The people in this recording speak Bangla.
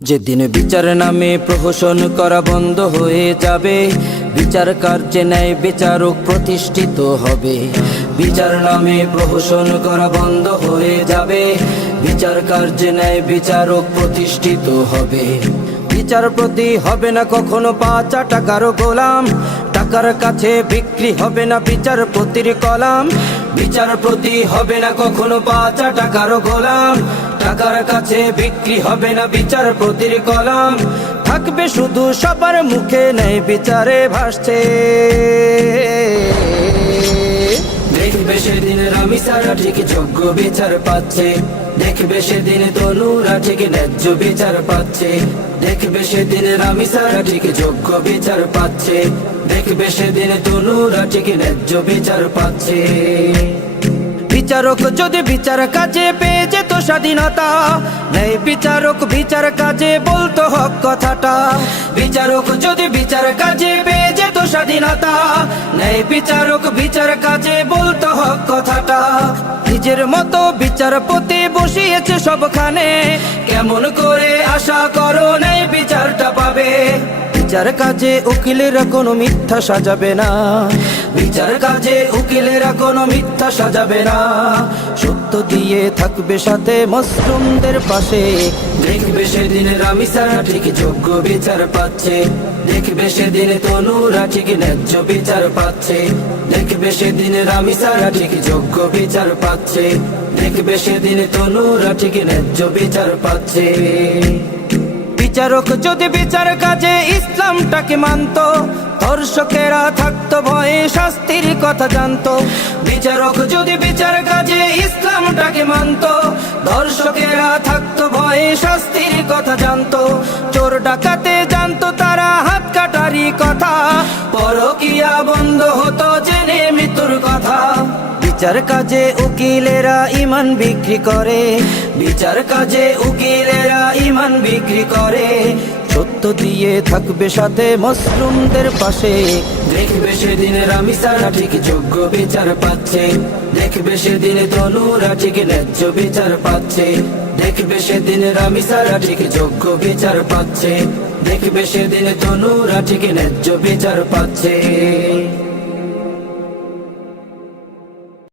যেদিন বিচার নামে প্রহসন করা বন্ধ হয়ে যাবে, বিচার কার্যে ন্যায় বিচারক প্রতিষ্ঠিত হবে। বিচার নামে প্রহসন করা বন্ধ হয়ে যাবে, বিচার কার্যে ন্যায় বিচারক প্রতিষ্ঠিত হবে। বিচারপতি হবে না কখনো পাঁচা টাকার গোলাম, টাকার কাছে বিক্রি হবে না বিচারপতির কলাম। বিচারপতি হবে না কখনো পাঁচা টাকার গোলাম, টাকার কাছে বিক্রি হবে না বিচারপতির কলাম। থাকবে শুধু সবার মুখে ন্যায় বিচারে ভাসছে। দেখবে সেদিন রামিসারা ঠিক যোগ্য বিচার পাচ্ছে, দেখবে সেদিন তনুরা ঠিক ন্যায্য বিচার পাচ্ছে। দেখবে সেদিন রামিসারা ঠিক যোগ্য বিচার পাচ্ছে, দেখবে সেদিন তনুরা ঠিক ন্যায্য বিচার পাচ্ছে। বিচারক যদি বিচার কাজে পেয়ে যেত স্বাধীনতা, ন্যায় বিচারক বিচার কাজে বলতো হক কথাটা। বিচারক যদি বিচার কাজে পেয়ে যেত স্বাধীনতা, ন্যায় বিচারক বিচার কাজে বলতো হক কথাটা। নিজের মতো বিচারপতি বসিয়েছে সবখানে, কেমন করে আশা করো ন্যায় বিচারটা পাবে। বিচার কাজে উকিলেরা কোনো মিথ্যা সাজাবে না, বিচার কাজে উকিলেরা কোনো মিথ্যা সাজাবে না। সত্য দিয়ে থাকবে সাথে মজলুমদের পাশে। দেখবে সেদিন রামিসারা ঠিক যোগ্য বিচার পাচ্ছে, দেখবে সেদিন তনুরা ঠিক ন্যায্য বিচার পাচ্ছে। দেখবে সেদিন রামিসারা ঠিক যোগ্য বিচার পাচ্ছে, দেখবে সেদিন তনুরা ঠিক ন্যায্য বিচার পাচ্ছে। বিচারক যদি বিচার কাজে ইসলামটাকে মানত, দর্শকেরা থাকতো ভয়ে শাস্তির কথা জানতো। বিচারক যদি বিচার কাজে ইসলামটাকে মানত, দর্শকেরা থাকতো ভয়ে শাস্তির কথা জানতো। চোর ডাকাতে জানতো তারা হাত কাটারি কথা, পরকিয়া বন্ধ হতো জেনে মৃত্যুর কথা। বিচার কাজে উকিলেরা ইমান বিক্রি করে, বিচার কাজে উকিলেরা ইমান বিক্রি করে। সত্য দিয়ে থাকবে সাথে মজলুমদের পাশে। দেখবে সেদিন রামিসারা ঠিক যোগ্য বিচার পাচ্ছে, দেখবে সেদিন তনুরা ঠিক ন্যায্য বিচার পাচ্ছে। দেখবে সেদিন রামিসারা ঠিক যোগ্য বিচার পাচ্ছে, দেখবে সেদিন তনুরা ঠিক ন্যায্য বিচার পাচ্ছে।